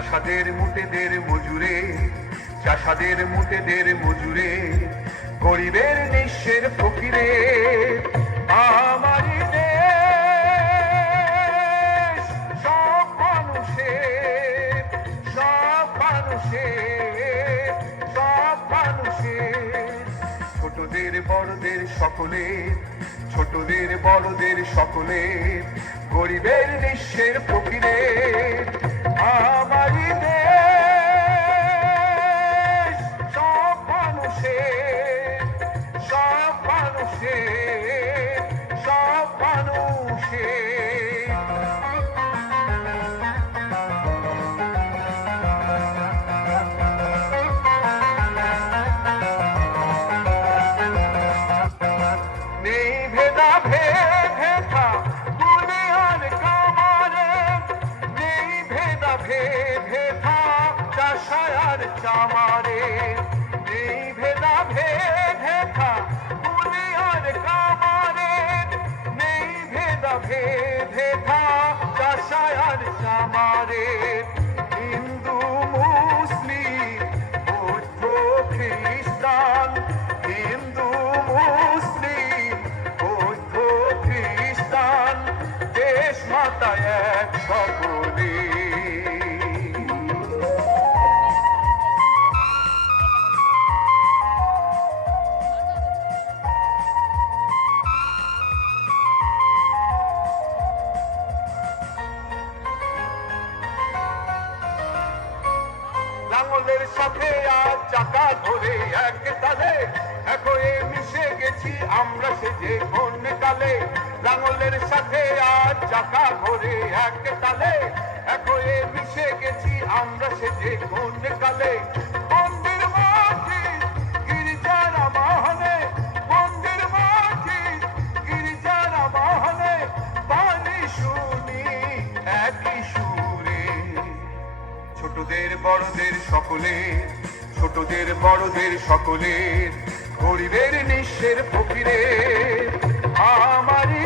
চাষাদের মুটেদের মজুরে, চাষাদের মুটেদের মজুরে, গরিবের নিঃস্বের ফকিরে সব মানুষের মানুষের ছোটদের বড়দের সকলে, ছোটদের বড়দের সকলের গরিবের নিঃস্বের ফকিরের আমারই দেশ চাষায়ার চামারে নেই ভেদা ভেদ কামারে। নেই ভেদা ভেদ ভেদা চাষায়ার লাঙ্গলের সাথে আজ চাকা ধরে এক তালে। একয়ে মিশে গেছি আমরা সেজে কোন কালে লাঙ্গলের সাথে আজ চাকা ধরে এক তালে। একয়ে মিশে গেছি আমরা সেজে কোন ছোটদের বড়দের সকলের ছোটদের, বড়দের সকলের গরিবের নিঃস্বের ফকিরের আমারই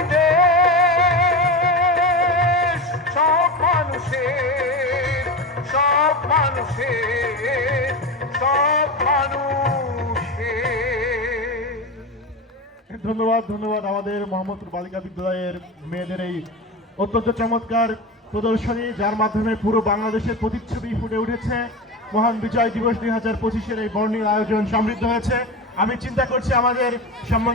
সব মানুষের সব মানুষের সব মানুষের। ধন্যবাদ ধন্যবাদ আমাদের মোহাম্মদপুর বালিকা বিদ্যালয়ের মেয়েদের এই অত্যন্ত চমৎকার প্রদর্শনী, যার মাধ্যমে পুরো বাংলাদেশের প্রতিচ্ছবি ফুটে উঠেছে। মহান বিজয় দিবস দুই হাজার পঁচিশের এই বর্ণীয় আয়োজন সমৃদ্ধ হয়েছে। আমি চিন্তা করছি আমাদের সম্মানিত